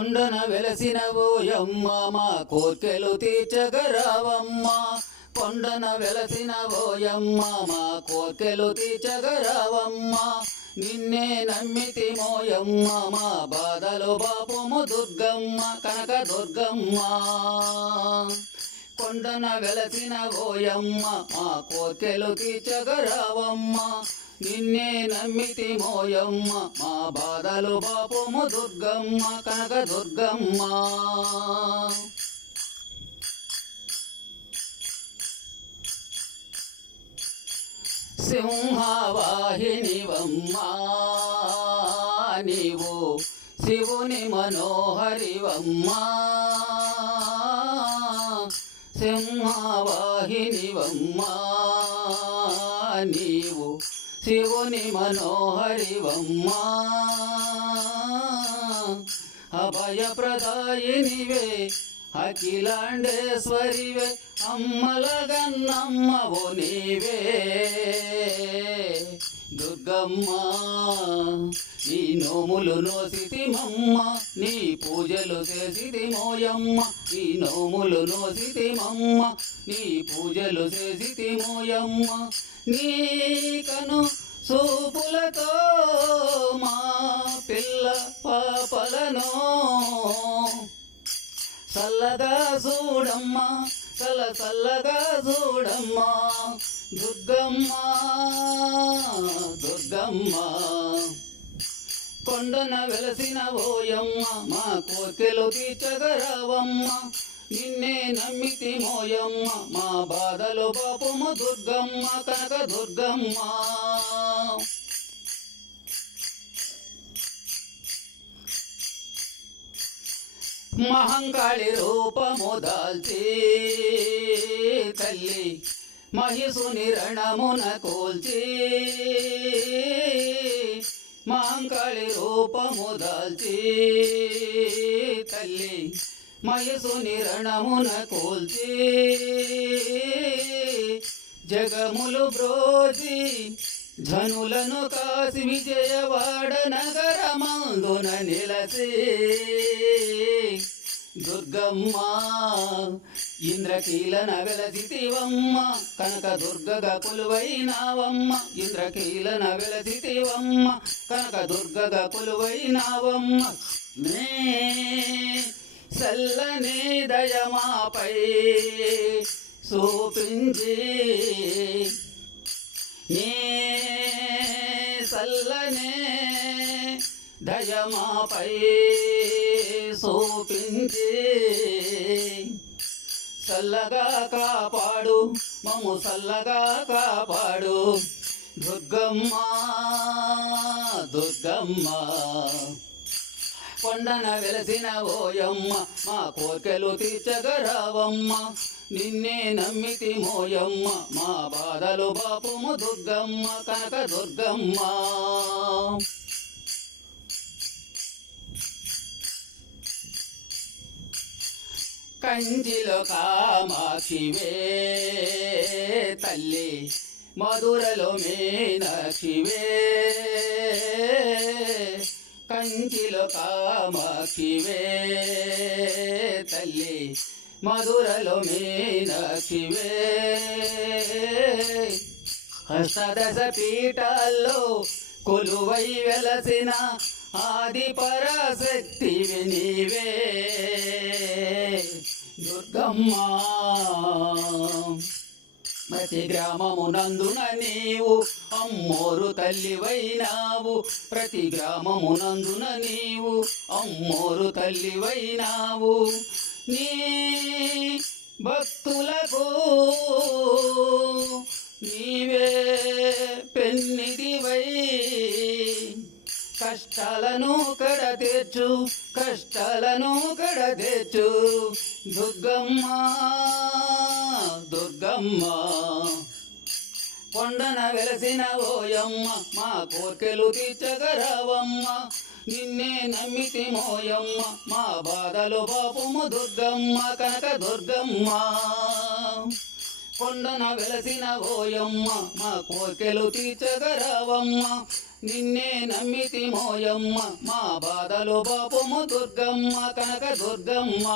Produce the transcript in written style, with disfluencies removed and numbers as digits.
కొండన వెలసిన ఓయమ్మ మా కోర్కెలు తీర్చగరావమ్మ. కొండన వెలసిన ఓయమ్మ మా కోర్కెలు తీర్చగరావమ్మ. నిన్నే నమ్మితి మోయమ్మ మా బాధలు బాపుము దుర్గమ్మ కనక దుర్గమ్మ. కొండన వెలసిన ఓయమ్మ మా కోర్కెలు తీర్చగరావమ్మ. నిన్నే నమ్మితి మోయమ్మ మా బాధలు బాపుము దుర్గమ్మ కనక దుర్గమ్మ. సింహవాహినివమ్మ నీవు శివుని మనోహరివమ్మ. సింహవాహినివమ్మ నీవు శివుని మనోహరివమ్మ. అభయప్రదాయినివే అఖిలాండేశ్వరివే అమ్మలగన్నమ్మవో నీవే దుర్గమ్మ. నీ నోములు నోసితిమమ్మ నీ పూజలు చేసితి మోయమ్మ. నీ నోములు నోసితిమమ్మ నీ పూజలు చేసితి మోయమ్మ. నీకను సూపులతో మా పిల్ల పాపలను చల్లగా చూడమ్మ చల్లగా చూడమ్మ దుర్గమ్మ దుర్గమ్మ. కొండన వెలసిన ఓయమ్మ మా కోర్కెలు తీర్చగరావమ్మ. నిన్నే నమ్మితి మోయమ్మ మా బాధలు బాపుము దుర్గమ్మ కనక దుర్గమ్మ. మహంకాళి రూపము దాల్చి తల్లి మహిషుని రణమున కోల్చి. మహంకాళి రూపము దాల్చి తల్లి మహిషుని రణమున కోల్చి. జగములు బ్రోజి ధనులను కాసి విజయవాడ నగరమందున నిలసి దుర్గమ్మ. ఇంద్రకీలన వెలసితివమ్మ కనక దుర్గగా కొలువైనావమ్మ. ఇంద్రకీలన వెలసితివమ్మ కనక దుర్గగా కొలువైనావమ్మ. నే చల్లని దయమాపై చూపించి నీ చల్లని దయమాపై చూపించి చల్లగా కాపాడు మమ్ము చల్లగా కాపాడు దుర్గమ్మ దుర్గమ్మ. కొండన వెలసిన ఓయమ్మ మా కోర్కెలు తీర్చగరావమ్మ. నిన్నే నమ్మితి మోయమ్మ మా బాధలు బాపుము దుర్గమ్మ కనక దుర్గమ్మ. కంచిలో కామాక్షివే తల్లి మధురలో మీనాక్షివే. కంచిలో కామాక్షివే తల్లి మధురలో మీనాక్షివే. అష్టదశ పీఠాల్లో కొలువై వెలసిన ఆది పరాశక్తివి నీవే దుర్గమ్మ. ప్రతి గ్రామమునందున నీవు అమ్మోరు తల్లివైనావు. ప్రతి గ్రామమునందున నీవు అమ్మోరు తల్లివైనావు. నీ భక్తులకు నీవే పెన్నిదివై కష్టాలను కడతీర్చు కష్టాలను కడతీర్చు దుర్గమ్మ దుర్గమ్మ. కొండన వెలసిన ఓయమ్మ మా కోర్కెలు తీర్చగరావమ్మ. నిన్నే నమ్మితి మోయమ్మ మా బాధలు బాపుము దుర్గమ్మ కనక దుర్గమ్మ. కొండన వెలసిన ఓయమ్మ మా కోర్కెలు తీర్చగరావమ్మ నిన్నే నమ్మితి మోయమ్మ మా బాధలు బాపుము దుర్గమ్మ కనక దుర్గమ్మ